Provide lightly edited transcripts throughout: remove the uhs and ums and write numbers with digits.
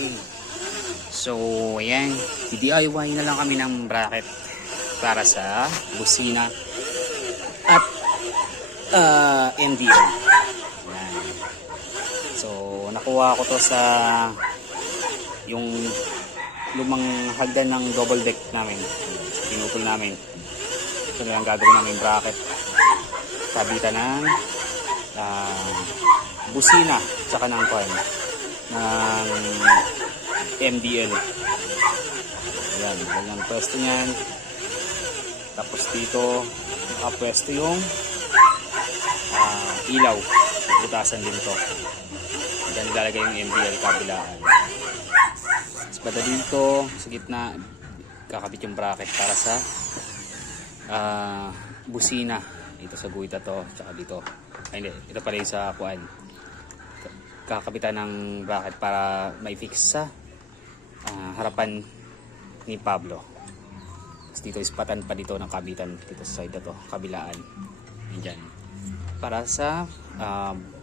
Okay. So, ayan. DIY na lang kami ng bracket para sa busina at MDL. Ayan. So, nakuha ko to sa yung lumang hagdan ng double deck namin. Pinutol namin. Ito na lang gagawin namin bracket. Kabitan ng busina tsaka ng MDL. Ayan, ganyan pwesto niyan. Tapos dito nakapwesto yung ilaw. Butasan din to. Diyan nilalagay yung MDL kabilaan. Tapos banda dito sa gitna kakabit yung bracket para sa busina. Dito sa guhit to, tsaka dito. Ay, hindi, ito pala yung sa kuan. Kakabitan ng bracket para may fix sa harapan ni Pablo. Tapos dito ispatan pa dito ng kabitan dito sa side na to, kabilaan. Diyan. Para sa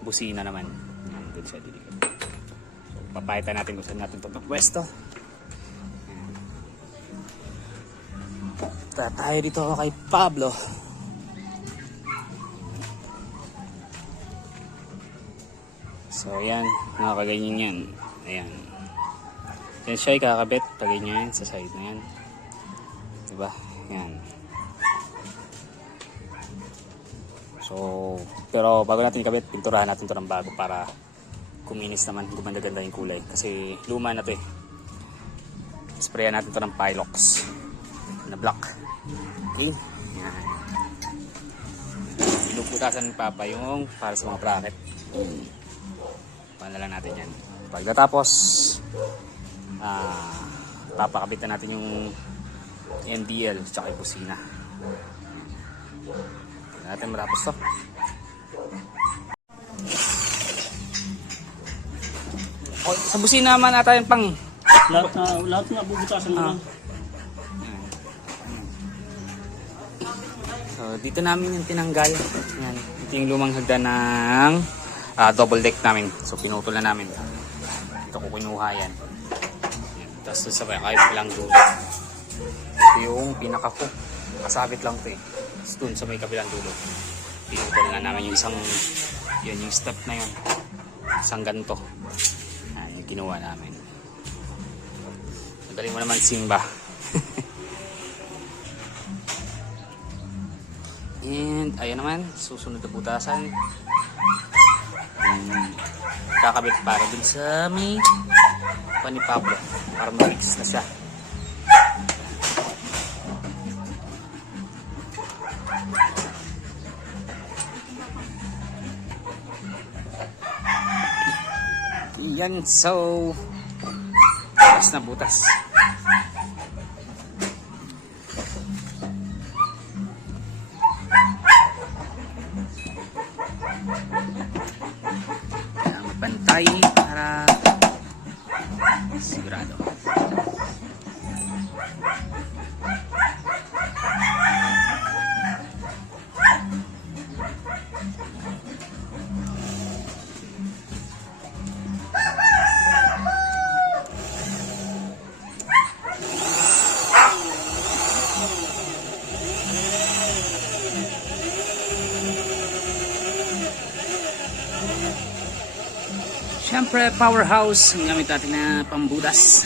busina naman. Dito sa dito. So, papahitan natin kung saan natin ito pwesto. Tayo dito kay Pablo. So ayan, nakakaganyan yan. Ayan. Yan siya ikakabit, paganyan sa side na yan. Diba? Ayan. So, pero bago natin ikabit, pinturahan natin ito ng bago para kuminis naman, gumanda-ganda yung kulay. Kasi luma na ito eh. Sprayan natin ito ng Pilox na black. Okay? Ayan. Iluputasan pa yung para sa mga bracket. Paano lang natin yan. Pagkatapos papakabitan natin yung MDL tsaka yung busina. Tignan natin matapos to. Sa busina naman ata yung pang lahat na bubutasan naman. So dito namin yung tinanggal. Yan. Ito yung lumang hagdan ng double deck namin. So pinutol na namin. Ito ko kinuha yan. Tapos sa kayo lang dulo. Ito yung pinaka-hook. Kasabit lang ito eh. Tapos dun sa may kabilang dulo. Pinutol na namin yung isang yun yung step na yun. Isang ganito. Yan yung kinuha namin. Magaling mo naman Simba. And ayan naman. Susunod na butasan. Kakabit para dun sa may ni Pablo para ma-fix na siya. Yan, so butas na butas. Pantay para sigurado. Siyempre, powerhouse ang gamit natin na pambudas.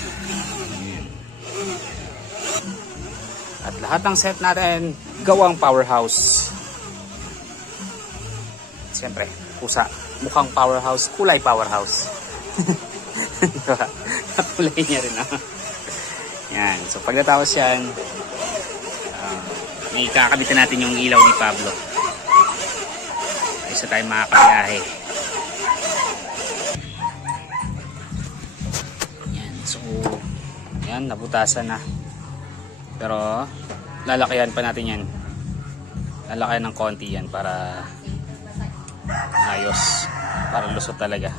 At lahat ng set natin gawang powerhouse. Siyempre, pusa. Mukhang powerhouse, kulay powerhouse. Diba? Kulay niya rin. Yan. So pagkatapos yan, may kakabitan natin yung ilaw ni Pablo. Isa tayo makakabiyahe. So, yan, nabutasan na. Pero, lalakihan pa natin yan. Lalakihan ng konti yan para ayos. Para lusot talaga.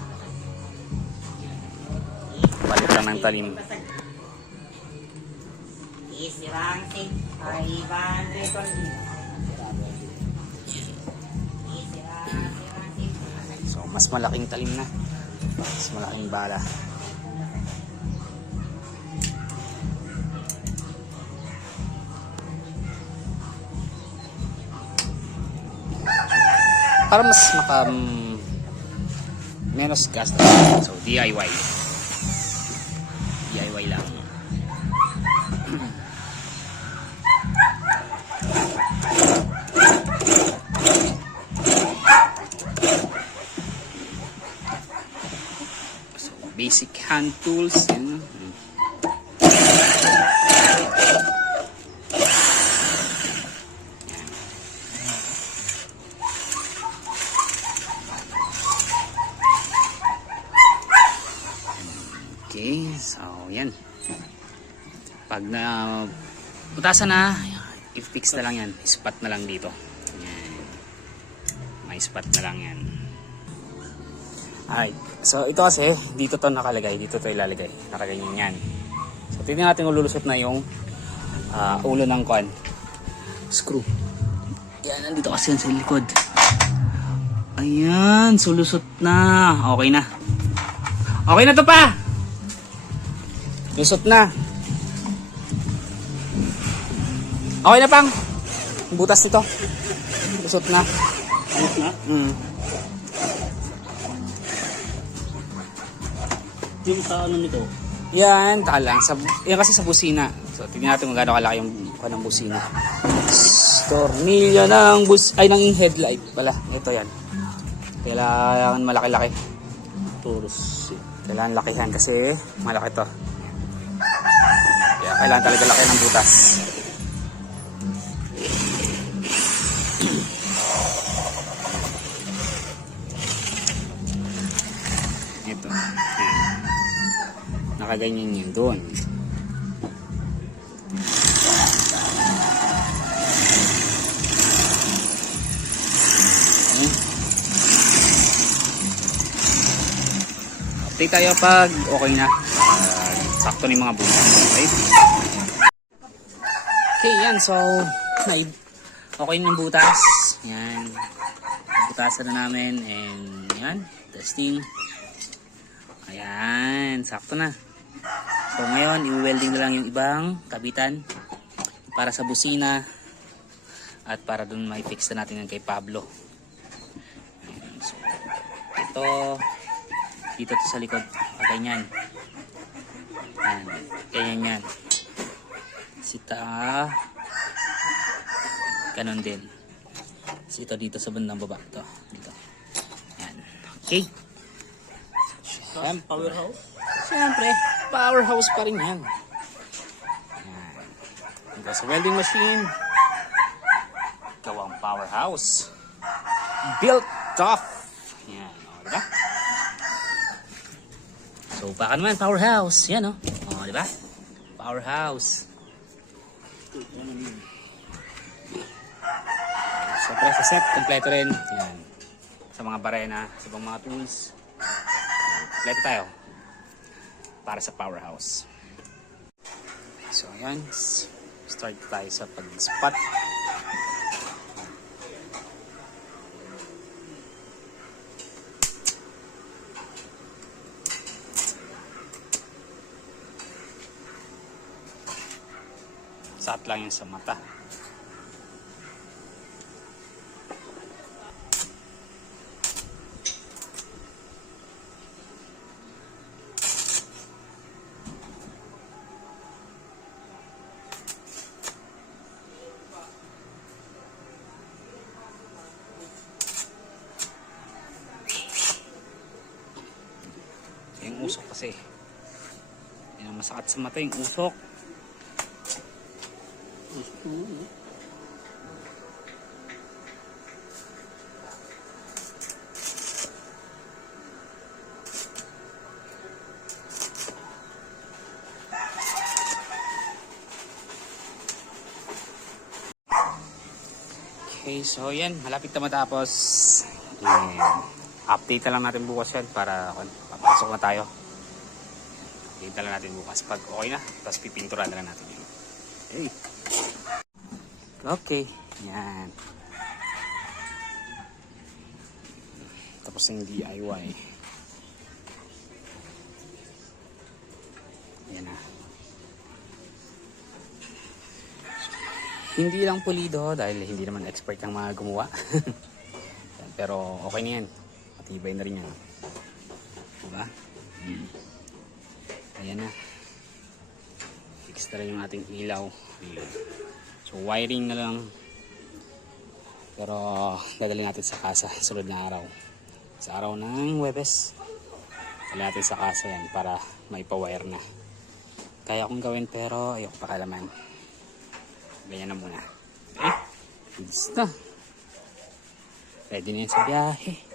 Palit lang ng talim. So, mas malaking talim na. Mas malaking bala. para mas menos gas. So DIY. DIY lang. So basic hand tools. Yan. Okay, so yan. Pag na butasan na, i-fix na lang yan. Spot na lang dito. Yan. May spot na lang yan. Alright, so ito kasi, dito to nakalagay. Dito to ilalagay. Nakaganyan yan. So tignan natin kung lulusot na yung ulo ng kwan. Screw. Yan, nandito kasi yan sa likod. Ayan, so lusot na. Okay na. Okay na to pa! Lusot na. Okay na pang. Butas nito. Lusot na. Ayos na. Yung sa ano nito? Yan, talang. Yan kasi sa busina. So, tignan natin kung gaano kalaki yung ng busina. Tornilyo ng ng headlight pala. Ito yan. Kailangan malaki-laki. Taurus. Kailangan lakihan kasi malaki to. Kaya kailangan talaga laki ng butas. Ito. Yan. Nakaganyan yun doon. Update tayo pag okay na. Sakto na yung mga butas. Okay? Okay, yan. So, okay na yung butas. Yan. Butasan na namin. And yan. Testing. Ayan. Sakto na. So, ngayon, i-welding na lang yung ibang kabitan para sa busina at para dun may fix na natin yan kay Pablo. Ayan. So, ito dito to sa likod. Ganyan. Ayan. Ganyan yan. Sita. Ganon din. Sito dito sa bandang baba. Ito. Dito. Ayan. Okay. Powerhouse? Siyempre, powerhouse pa rin yan. Ayan. Ito sa welding machine. Gawang powerhouse. Built tough. Ayan. O, diba? So, baka naman, powerhouse. Yan, o. O, diba? Powerhouse. Siyempre, sa set, kompleto rin. Yan. Sa mga barena, sa mga tools. Kompleto tayo. Para sa powerhouse. So, ayan. Start tayo sa pag-spot. Sat lang yan sa mata. Yung usok kasi. Yan ang masakit sa mata, yung usok. Okay, so yan, malapit na matapos. And update na lang natin bukas yan para papasok na tayo. Update na lang natin bukas pag okay na, tapos pipintura na lang natin yun. Hey. Okay, yan. Tapos yung DIY. Yan na. Hindi lang pulido dahil hindi naman expert ang mga gumawa. Pero okay na yan. Matibay na rin yan. Diba? Ayan na. Fix na rin yung ating ilaw. Ayan. So wiring na lang. Pero dadalhin natin sa kasa sunod na araw. Sa araw ng Huwebes, dadalhin natin sa kasa yan para maipawire na. Kaya kong gawin pero ayoko pakalaman. Ganyan na muna. Basta. Ready na yan sa biyahe.